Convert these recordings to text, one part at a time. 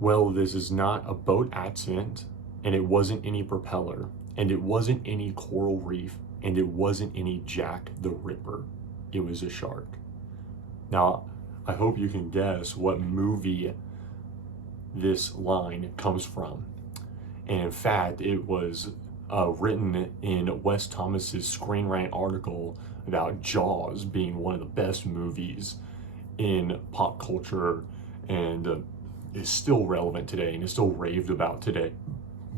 Well, this is not a boat accident, and it wasn't any propeller, and it wasn't any coral reef, and it wasn't any Jack the Ripper. It was a shark. Now, I hope you can guess what movie this line comes from. And in fact, it was written in Wes Thomas's Screen Rant article about Jaws being one of the best movies in pop culture, and is still relevant today and is still raved about today,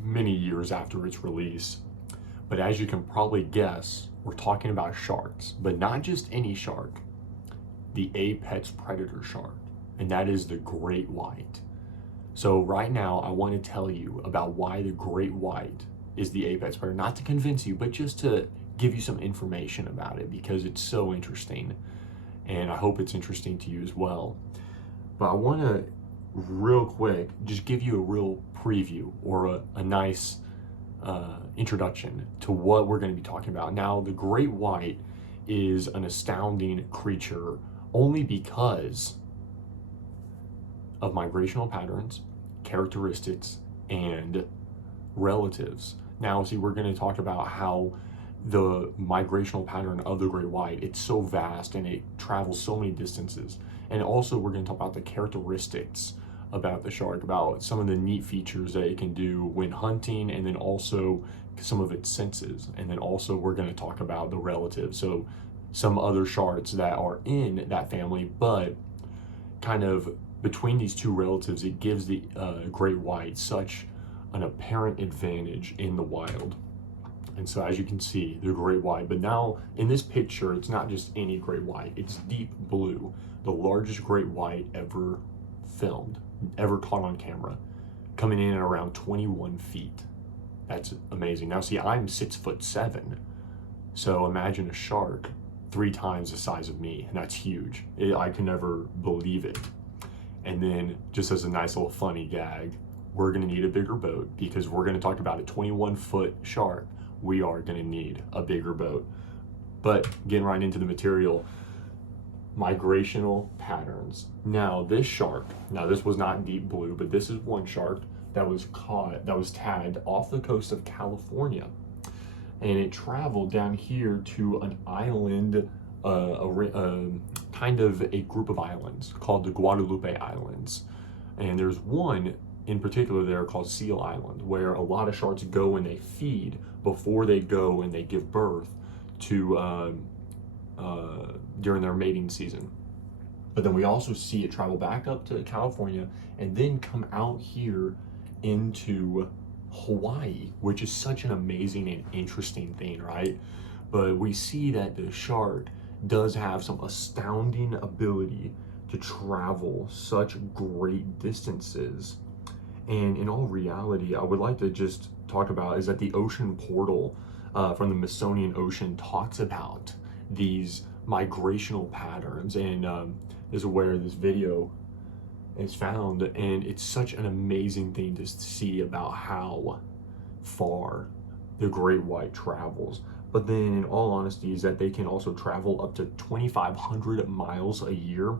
many years after its release. But as you can probably guess, we're talking about sharks, but not just any shark, the apex predator shark, and that is the great white. So right now, I want to tell you about why the great white is the apex predator, not to convince you, but just to give you some information about it because it's so interesting, and I hope it's interesting to you as well. But I want to real quick just give you a real preview or a nice introduction to what we're going to be talking about. Now, the great white is an astounding creature only because of migrational patterns, characteristics, and relatives. Now, see, we're going to talk about how the migrational pattern of the great white, it's so vast and it travels so many distances. And also we're going to talk about the characteristics about the shark, about some of the neat features that it can do when hunting, and then also some of its senses. And then also we're going to talk about the relatives, so some other sharks that are in that family, but kind of between these two relatives, it gives the great white such an apparent advantage in the wild. And so as you can see, the great white, but now in this picture, it's not just any great white, it's deep blue, the largest great white ever filmed, ever caught on camera, coming in at around 21 feet. That's amazing. Now see, I'm 6'7", so imagine a shark 3 times the size of me, and that's huge. I can never believe it. And then just as a nice little funny gag, we're gonna need a bigger boat because we're gonna talk about a 21-foot shark. We are gonna need a bigger boat. But getting right into the material, migrational patterns. Now this shark, now this was not deep blue, but this is one shark that was caught, that was tagged off the coast of California. And it traveled down here to an island, kind of a group of islands called the Guadalupe Islands. And there's one in particular there called Seal Island, where a lot of sharks go and they feed before they go and they give birth to during their mating season. But then we also see it travel back up to California and then come out here into Hawaii, which is such an amazing and interesting thing, right? But we see that the shark does have some astounding ability to travel such great distances. And in all reality, I would like to just talk about is that the ocean portal from the Smithsonian Ocean talks about these migrational patterns, and is where this video is found, and it's such an amazing thing to see about how far the great white travels. But then in all honesty is that they can also travel up to 2,500 miles a year.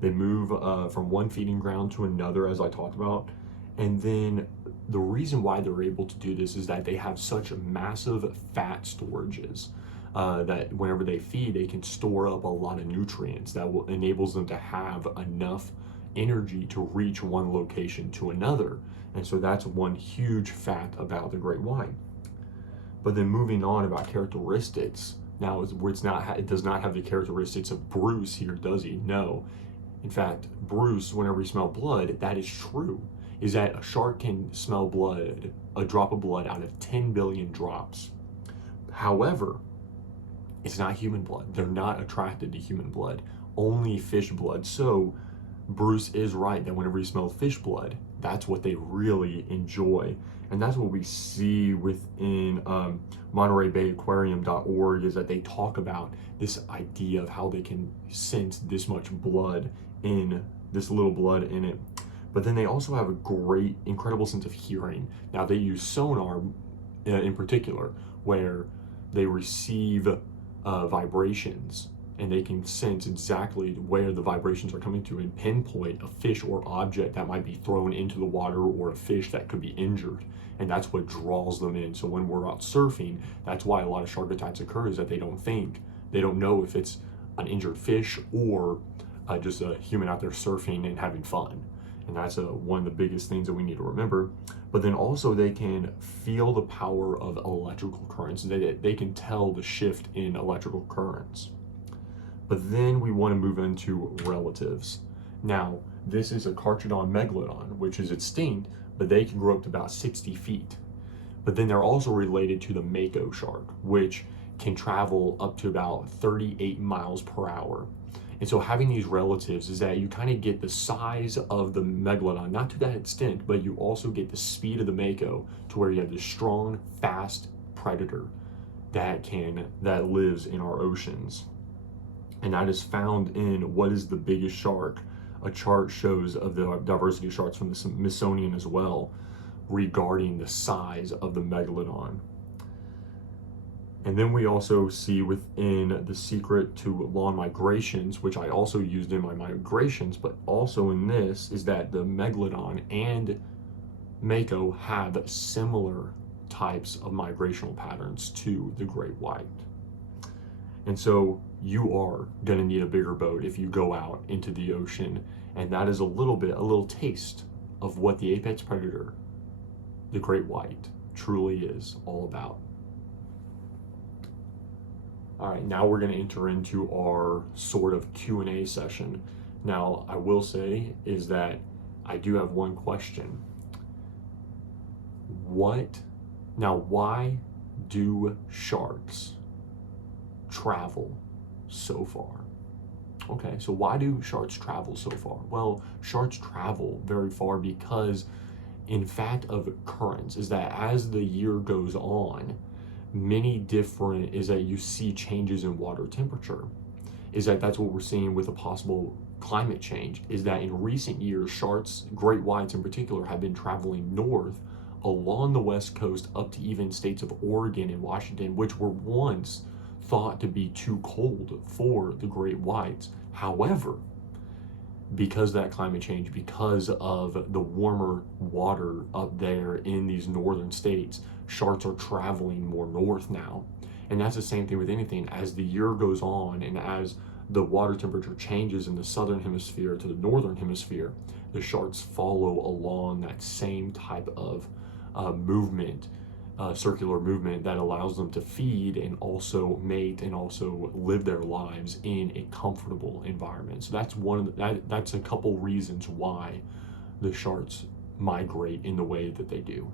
They move from one feeding ground to another, as I talked about. And then the reason why they're able to do this is that they have such massive fat storages that whenever they feed, they can store up a lot of nutrients that will enables them to have enough energy to reach one location to another. And so that's one huge fact about the great white. But then moving on about characteristics, now it does not have the characteristics of Bruce here, does he? No. In fact, Bruce, whenever he smells blood, that is true, is that a shark can smell blood, a drop of blood out of 10 billion drops. However, it's not human blood. They're not attracted to human blood, only fish blood. So Bruce is right that whenever he smells fish blood, that's what they really enjoy. And that's what we see within MontereyBayAquarium.org, is that they talk about this idea of how they can sense this much blood in this little blood in it. But then they also have a great, incredible sense of hearing. Now they use sonar in particular, where they receive vibrations and they can sense exactly where the vibrations are coming to and pinpoint a fish or object that might be thrown into the water or a fish that could be injured. And that's what draws them in. So when we're out surfing, that's why a lot of shark attacks occur, is that they don't know if it's an injured fish or just a human out there surfing and having fun. And that's one of the biggest things that we need to remember. But then also they can feel the power of electrical currents. They can tell the shift in electrical currents. But then we want to move into relatives. Now, this is a Carcharodon megalodon, which is extinct, but they can grow up to about 60 feet. But then they're also related to the mako shark, which can travel up to about 38 miles per hour. And so having these relatives is that you kind of get the size of the megalodon, not to that extent, but you also get the speed of the mako, to where you have this strong, fast predator that lives in our oceans. And that is found in what is the biggest shark. A chart shows of the diversity of sharks from the Smithsonian as well, regarding the size of the megalodon. And then we also see within The Secret to Long Migrations, which I also used in my migrations, but also in this, is that the megalodon and mako have similar types of migrational patterns to the great white. And so you are going to need a bigger boat if you go out into the ocean. And that is a little taste of what the apex predator, the great white, truly is all about. All right, now we're going to enter into our sort of Q&A session. Now, I will say is that I do have one question. Why do sharks travel so far? Okay, so why do sharks travel so far? Well, sharks travel very far because, in fact, of currents, is that as the year goes on, is that you see changes in water temperature. That's what we're seeing with a possible climate change, is that in recent years, sharks, great whites in particular, have been traveling north along the west coast up to even states of Oregon and Washington, which were once thought to be too cold for the great whites. However, because of that climate change, because of the warmer water up there in these northern states, sharks are traveling more north now. And that's the same thing with anything. As the year goes on and as the water temperature changes in the southern hemisphere to the northern hemisphere, the sharks follow along that same type of movement, circular movement that allows them to feed and also mate and also live their lives in a comfortable environment. So that's a couple reasons why the sharks migrate in the way that they do.